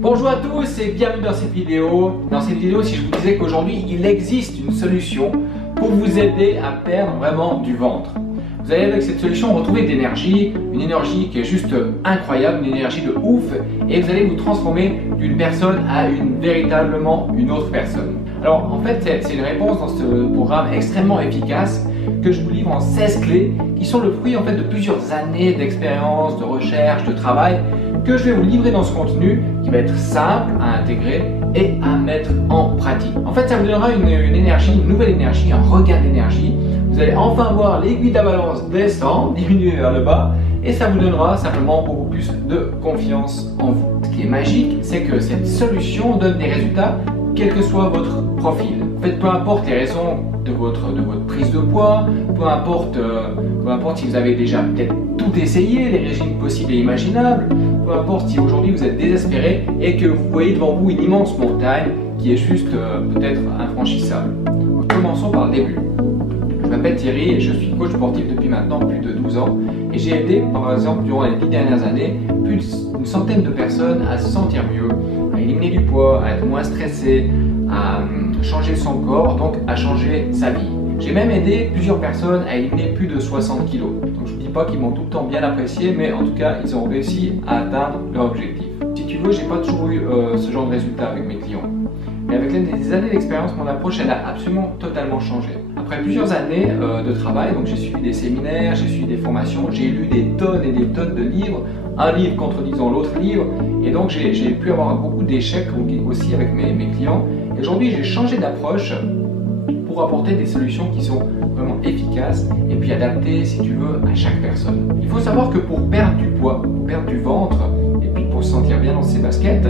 Bonjour à tous et bienvenue dans cette vidéo. Dans cette vidéo, si je vous disais qu'aujourd'hui, il existe une solution pour vous aider à perdre vraiment du ventre. Vous allez avec cette solution retrouver de l'énergie, une énergie qui est juste incroyable, une énergie de ouf, et vous allez vous transformer d'une personne à véritablement une autre personne. Alors en fait, c'est une réponse dans ce programme extrêmement efficace que je vous livre en 16 clés qui sont le fruit en fait de plusieurs années d'expérience, de recherche, de travail que je vais vous livrer dans ce contenu qui va être simple à intégrer et à mettre en pratique. En fait, ça vous donnera une énergie, une nouvelle énergie, un regain d'énergie. Vous allez enfin voir l'aiguille de la balance descendre, diminuer vers le bas, et ça vous donnera simplement beaucoup plus de confiance en vous. Ce qui est magique, c'est que cette solution donne des résultats quel que soit votre profil. En fait, peu importe les raisons de votre prise de poids, peu importe si vous avez déjà peut-être tout essayé, les régimes possibles et imaginables, peu importe si aujourd'hui vous êtes désespéré et que vous voyez devant vous une immense montagne qui est juste peut-être infranchissable. Commençons par le début. Je m'appelle Thierry et je suis coach sportif depuis maintenant plus de 12 ans et j'ai aidé par exemple durant les 10 dernières années plus d'une centaine de personnes à se sentir mieux, à éliminer du poids, à être moins stressé, à changer son corps, donc à changer sa vie. J'ai même aidé plusieurs personnes à éliminer plus de 60 kg. Donc je ne dis pas qu'ils m'ont tout le temps bien apprécié, mais en tout cas ils ont réussi à atteindre leur objectif. Si tu veux, j'ai pas toujours eu ce genre de résultat avec mes clients. Mais avec des années d'expérience, mon approche elle a absolument totalement changé. Après plusieurs années de travail, donc j'ai suivi des séminaires, j'ai suivi des formations, j'ai lu des tonnes et des tonnes de livres, un livre contredisant l'autre livre, et donc j'ai pu avoir beaucoup d'échecs aussi avec mes clients. Et aujourd'hui, j'ai changé d'approche pour apporter des solutions qui sont vraiment efficaces et puis adaptées, si tu veux, à chaque personne. Il faut savoir que pour perdre du poids, pour perdre du ventre, et puis pour se sentir bien dans ses baskets,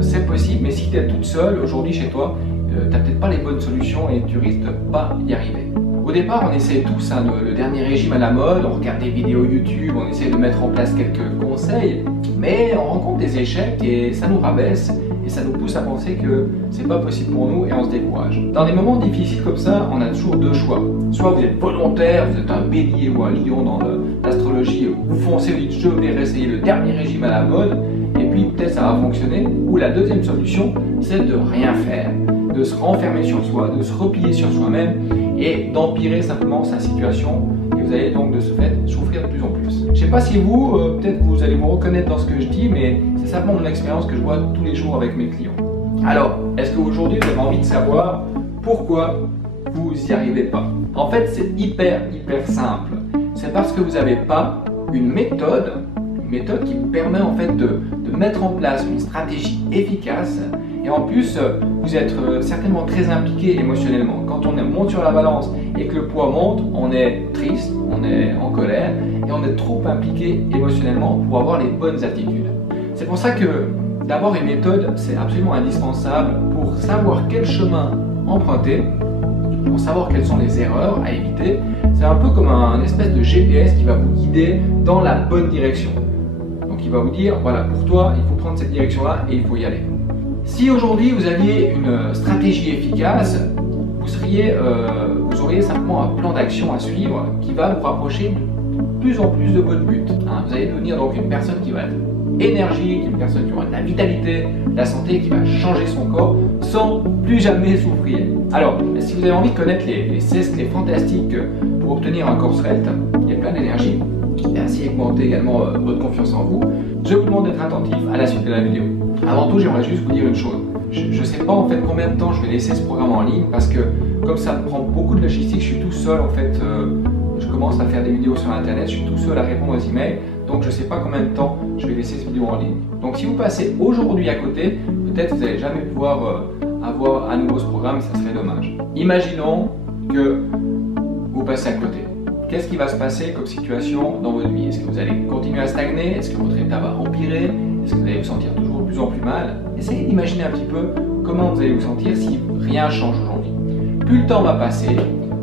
c'est possible, mais si tu es toute seule aujourd'hui chez toi, tu n'as peut-être pas les bonnes solutions et tu risques de ne pas y arriver. Au départ, on essaie tous le dernier régime à la mode, on regarde des vidéos YouTube, on essaie de mettre en place quelques conseils, mais on rencontre des échecs et ça nous rabaisse et ça nous pousse à penser que c'est pas possible pour nous et on se décourage. Dans des moments difficiles comme ça, on a toujours deux choix. Soit vous êtes volontaire, vous êtes un bélier ou un lion dans l'astrologie, vous foncez, vous dites je vais réessayer le dernier régime à la mode et puis peut-être ça va fonctionner. Ou la deuxième solution, c'est de rien faire, de se renfermer sur soi, de se replier sur soi-même et d'empirer simplement sa situation. Et vous allez donc de ce fait souffrir de plus en plus. Je ne sais pas si vous, peut-être vous allez vous reconnaître dans ce que je dis, mais c'est simplement mon expérience que je vois tous les jours avec mes clients. Alors, est-ce qu'aujourd'hui vous avez envie de savoir pourquoi vous n'y arrivez pas? En fait, c'est hyper simple. C'est parce que vous n'avez pas une méthode qui vous permet en fait de mettre en place une stratégie efficace. Et en plus, vous êtes certainement très impliqué émotionnellement. Quand on monte sur la balance et que le poids monte, on est triste, on est en colère et on est trop impliqué émotionnellement pour avoir les bonnes attitudes. C'est pour ça que d'avoir une méthode, c'est absolument indispensable pour savoir quel chemin emprunter, pour savoir quelles sont les erreurs à éviter. C'est un peu comme un espèce de GPS qui va vous guider dans la bonne direction. Donc il va vous dire, voilà, pour toi, il faut prendre cette direction-là et il faut y aller. Si aujourd'hui vous aviez une stratégie efficace, vous auriez simplement un plan d'action à suivre qui va vous rapprocher de plus en plus de votre but. Vous allez devenir donc une personne qui va être énergique, une personne qui aura de la vitalité, de la santé, qui va changer son corps sans plus jamais souffrir. Alors, si vous avez envie de connaître les 16 clés fantastiques pour obtenir un corps svelte, il y a plein d'énergie, et ainsi augmenter également votre confiance en vous, je vous demande d'être attentif à la suite de la vidéo. Avant tout, j'aimerais juste vous dire une chose. Je ne sais pas en fait combien de temps je vais laisser ce programme en ligne parce que comme ça prend beaucoup de logistique, je suis tout seul en fait. Je commence à faire des vidéos sur internet, je suis tout seul à répondre aux emails, donc je ne sais pas combien de temps je vais laisser cette vidéo en ligne. Donc si vous passez aujourd'hui à côté, peut-être vous n'allez jamais pouvoir avoir à nouveau ce programme et ça serait dommage. Imaginons que vous passez à côté. Qu'est-ce qui va se passer comme situation dans votre vie? Est-ce que vous allez continuer à stagner? Est-ce que votre état va empirer? Est-ce que vous allez vous sentir toujours de plus en plus mal? Essayez d'imaginer un petit peu comment vous allez vous sentir si rien change aujourd'hui. Plus le temps va passer,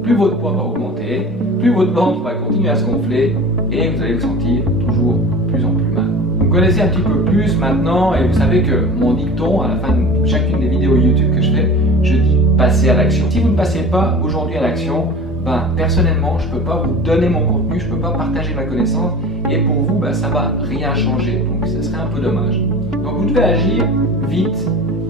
plus votre poids va augmenter, plus votre ventre va continuer à se gonfler et vous allez vous sentir toujours de plus en plus mal. Vous me connaissez un petit peu plus maintenant et vous savez que mon dicton à la fin de chacune des vidéos YouTube que je fais, je dis passer à l'action. Si vous ne passez pas aujourd'hui à l'action, personnellement, je ne peux pas vous donner mon contenu, je ne peux pas partager ma connaissance et pour vous, ça ne va rien changer. Donc, ce serait un peu dommage. Donc, vous devez agir vite,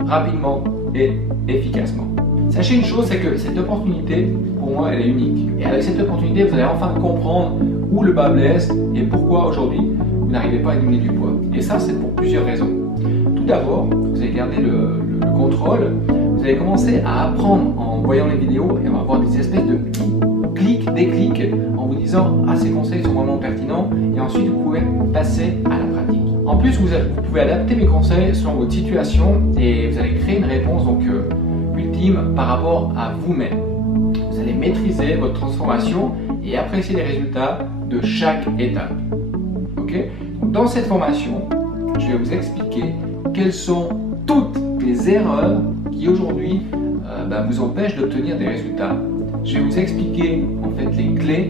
rapidement et efficacement. Sachez une chose, c'est que cette opportunité, pour moi, elle est unique. Et avec cette opportunité, vous allez enfin comprendre où le bas blesse et pourquoi aujourd'hui, vous n'arrivez pas à éliminer du poids. Et ça, c'est pour plusieurs raisons. Tout d'abord, vous allez garder le contrôle. Vous allez commencer à apprendre en voyant les vidéos et on va avoir des espèces de clics, déclics en vous disant « Ah, ces conseils sont vraiment pertinents » et ensuite, vous pouvez passer à la pratique. En plus, vous pouvez adapter mes conseils selon votre situation et vous allez créer une réponse ultime par rapport à vous-même. Vous allez maîtriser votre transformation et apprécier les résultats de chaque étape. Okay? Dans cette formation, je vais vous expliquer quelles sont toutes les erreurs qui aujourd'hui vous empêchent d'obtenir des résultats. Je vais vous expliquer en fait les clés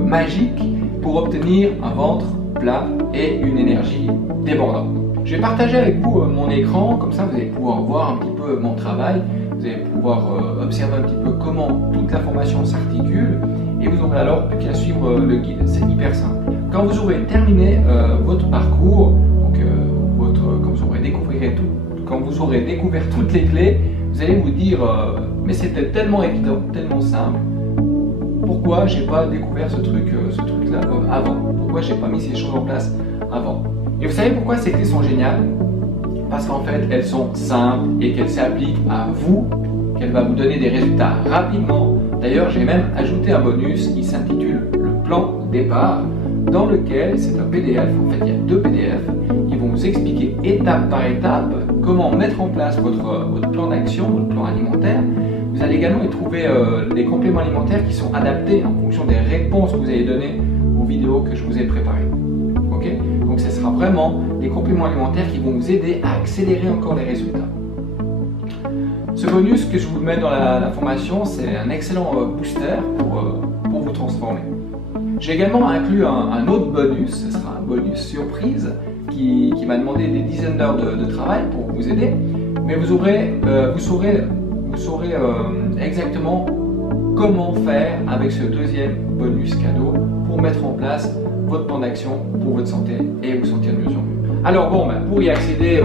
magiques pour obtenir un ventre plat et une énergie débordante. Je vais partager avec vous mon écran, comme ça vous allez pouvoir voir un petit peu mon travail, vous allez pouvoir observer un petit peu comment toute la formation s'articule et vous aurez alors plus qu'à suivre le guide, c'est hyper simple. Quand vous aurez terminé votre parcours, donc, quand vous aurez découvert toutes les clés, vous allez vous dire mais c'était tellement évident, tellement simple, pourquoi j'ai pas découvert ce truc-là avant? Pourquoi j'ai pas mis ces choses en place avant? Et vous savez pourquoi ces clés sont géniales? Parce qu'en fait, elles sont simples et qu'elles s'appliquent à vous, qu'elles vont vous donner des résultats rapidement. D'ailleurs, j'ai même ajouté un bonus qui s'intitule le plan départ, dans lequel c'est un PDF, en fait il y a 2 PDF, qui vont vous expliquer étape par étape comment mettre en place votre plan d'action, votre plan alimentaire. Vous allez également y trouver des compléments alimentaires qui sont adaptés en fonction des réponses que vous allez donner aux vidéos que je vous ai préparées. Okay? Donc ce sera vraiment des compléments alimentaires qui vont vous aider à accélérer encore les résultats. Ce bonus que je vous mets dans la formation, c'est un excellent booster pour vous transformer. J'ai également inclus un autre bonus, ce sera un bonus surprise qui m'a demandé des dizaines d'heures de travail pour vous aider, mais vous saurez exactement comment faire avec ce deuxième bonus cadeau pour mettre en place votre plan d'action pour votre santé et vous sentir de mieux en mieux. Alors bon, pour y accéder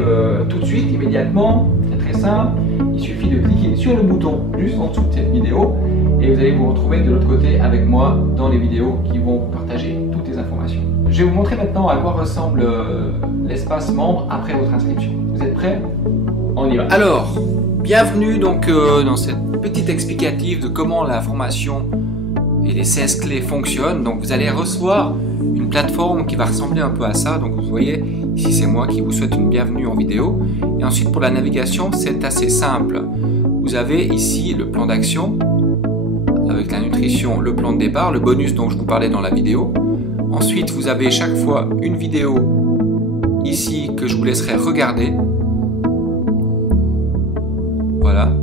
tout de suite, immédiatement, c'est très simple, il suffit de cliquer sur le bouton juste en dessous de cette vidéo et vous allez vous retrouver de l'autre côté avec moi dans les vidéos qui vont vous partager toutes les informations. Je vais vous montrer maintenant à quoi ressemble l'espace membre après votre inscription. Vous êtes prêts? On y va. Alors, bienvenue donc dans cette petite explicative de comment la formation et les 16 clés fonctionnent. Donc vous allez recevoir une plateforme qui va ressembler un peu à ça. Donc vous voyez, ici c'est moi qui vous souhaite une bienvenue en vidéo. Et ensuite pour la navigation, c'est assez simple. Vous avez ici le plan d'action avec la nutrition, le plan de départ, le bonus dont je vous parlais dans la vidéo. Ensuite vous avez chaque fois une vidéo ici que je vous laisserai regarder. Voilà,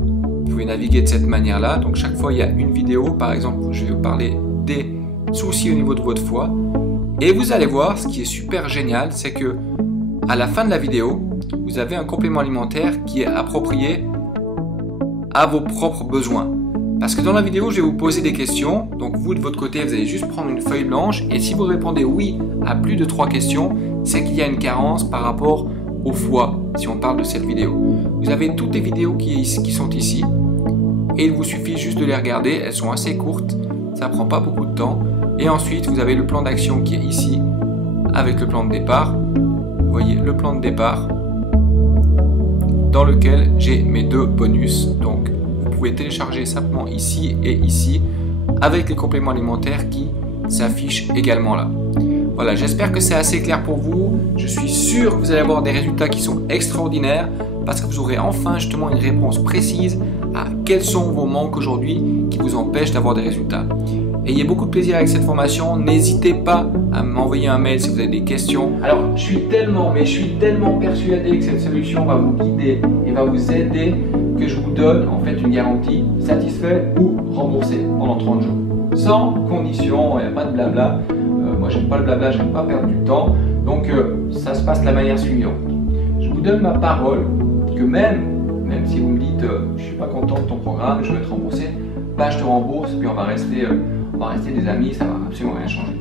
vous pouvez naviguer de cette manière-là. Donc chaque fois il y a une vidéo, par exemple, où je vais vous parler des soucis au niveau de votre foie. Et vous allez voir, ce qui est super génial, c'est que à la fin de la vidéo, vous avez un complément alimentaire qui est approprié à vos propres besoins. Parce que dans la vidéo, je vais vous poser des questions. Donc vous, de votre côté, vous allez juste prendre une feuille blanche. Et si vous répondez oui à plus de 3 questions, c'est qu'il y a une carence par rapport au foie, si on parle de cette vidéo. Vous avez toutes les vidéos qui sont ici. Et il vous suffit juste de les regarder. Elles sont assez courtes. Ça ne prend pas beaucoup de temps. Et ensuite, vous avez le plan d'action qui est ici avec le plan de départ. Vous voyez le plan de départ dans lequel j'ai mes 2 bonus. Donc, vous pouvez télécharger simplement ici et ici avec les compléments alimentaires qui s'affichent également là. Voilà, j'espère que c'est assez clair pour vous. Je suis sûr que vous allez avoir des résultats qui sont extraordinaires parce que vous aurez enfin justement une réponse précise à quels sont vos manques aujourd'hui qui vous empêchent d'avoir des résultats. Ayez beaucoup de plaisir avec cette formation. N'hésitez pas à m'envoyer un mail si vous avez des questions. Alors, je suis tellement persuadé que cette solution va vous guider et va vous aider que je vous donne en fait une garantie satisfait ou remboursé pendant 30 jours. Sans condition, il n'y a pas de blabla. Moi, j'aime pas le blabla, j'aime pas perdre du temps. Donc, ça se passe de la manière suivante. Je vous donne ma parole que même si vous me dites je suis pas content de ton programme, je veux te rembourser, bah, je te rembourse, puis on va rester des amis, ça va absolument rien changer.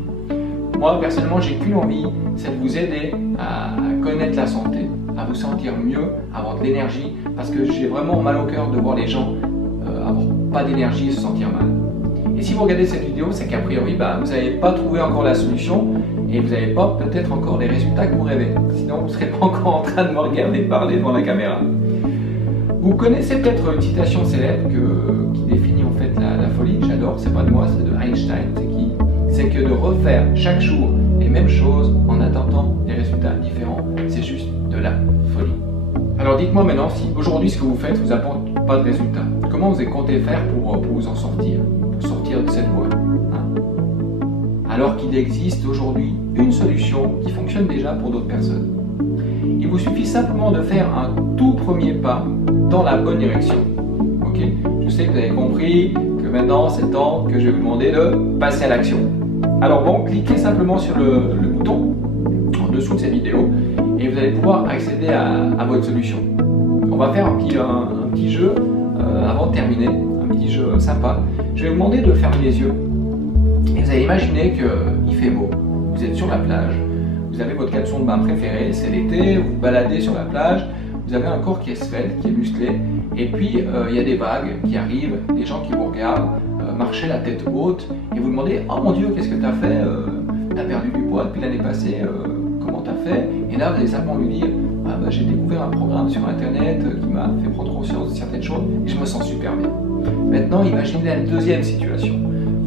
Moi, personnellement, j'ai qu'une envie, c'est de vous aider à connaître la santé, à vous sentir mieux, avoir de l'énergie, parce que j'ai vraiment mal au cœur de voir les gens avoir pas d'énergie et se sentir mal. Et si vous regardez cette vidéo, c'est qu'a priori, vous n'avez pas trouvé encore la solution et vous n'avez pas peut-être encore les résultats que vous rêvez. Sinon, vous ne serez pas encore en train de me regarder parler devant la caméra. Vous connaissez peut-être une citation célèbre qui définit en fait la folie. J'adore, c'est pas de moi, c'est de Einstein. C'est que de refaire chaque jour les mêmes choses en attendant des résultats différents, c'est juste de la folie. Alors dites-moi maintenant si aujourd'hui ce que vous faites vous apporte pas de résultats. Comment vous comptez faire pour vous en sortir, pour sortir de cette voie, hein? Alors qu'il existe aujourd'hui une solution qui fonctionne déjà pour d'autres personnes. Il vous suffit simplement de faire un tout premier pas dans la bonne direction. Ok? Je sais que vous avez compris que maintenant c'est le temps que je vais vous demander de passer à l'action. Alors bon, cliquez simplement sur le bouton en dessous de cette vidéo et vous allez pouvoir accéder à votre solution. On va faire un petit jeu avant de terminer, un petit jeu sympa. Je vais vous demander de fermer les yeux et vous allez imaginer qu'il fait beau. Vous êtes sur la plage, vous avez votre caleçon de bain préféré, c'est l'été, vous vous baladez sur la plage, vous avez un corps qui est svelte, qui est musclé, et puis il y a des vagues qui arrivent, des gens qui vous regardent marcher la tête haute et vous demandez « Oh mon Dieu, qu'est-ce que tu as fait? Tu as perdu du poids depuis l'année passée, comment tu as fait ?» Et là, vous allez simplement lui dire « Ah, j'ai découvert un programme sur internet qui m'a fait prendre conscience de certaines choses et je me sens super bien. » Maintenant, imaginez la deuxième situation.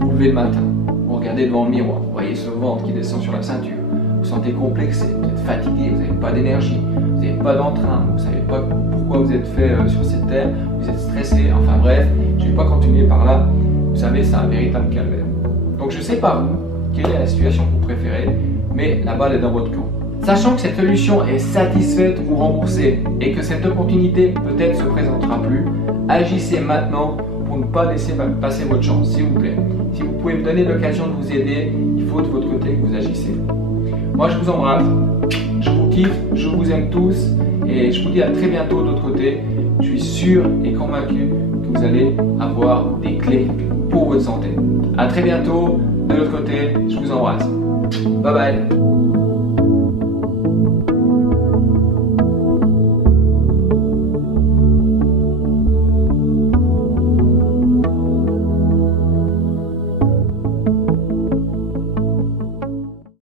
Vous vous levez le matin, vous regardez devant le miroir, vous voyez ce ventre qui descend sur la ceinture, vous vous sentez complexé, vous êtes fatigué, vous n'avez pas d'énergie, vous n'avez pas d'entrain, vous ne savez pas pourquoi vous êtes fait sur cette terre, vous êtes stressé, enfin bref, je ne vais pas continuer par là. Vous savez, c'est un véritable calvaire. Donc je ne sais pas vous, quelle est la situation que vous préférez, mais la balle est dans votre camp. Sachant que cette solution est satisfaite ou remboursée et que cette opportunité peut-être se présentera plus, agissez maintenant pour ne pas laisser passer votre chance, s'il vous plaît. Si vous pouvez me donner l'occasion de vous aider, il faut de votre côté que vous agissez. Moi je vous embrasse, je vous kiffe, je vous aime tous et je vous dis à très bientôt de l'autre côté. Je suis sûr et convaincu que vous allez avoir des clés pour votre santé. A très bientôt de l'autre côté, je vous embrasse. Bye bye.